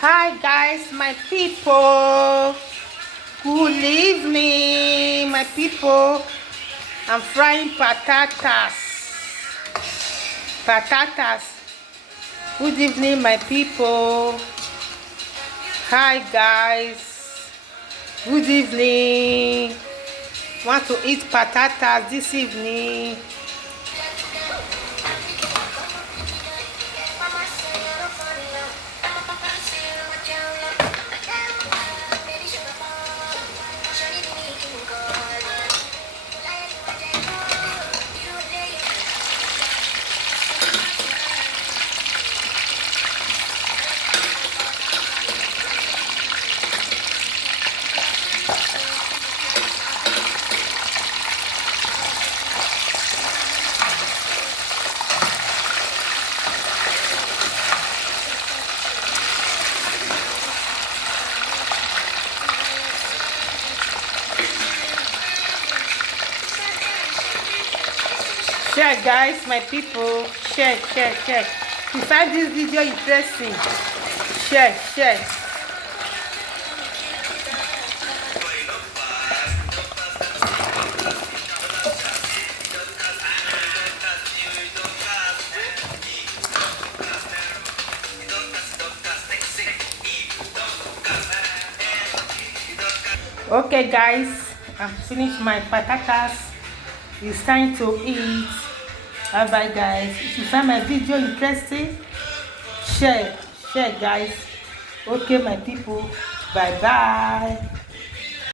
Hi guys, my people. Good evening, my people. I'm frying patatas. Patatas. Good evening, my people. Hi guys. Good evening. Want to eat patatas this evening? Share guys, my people. Share. If you find this video interesting, share. Okay guys, I'm finished my patatas. It's time to eat. Bye bye guys. If you find my video interesting, share guys. Okay my people, bye bye.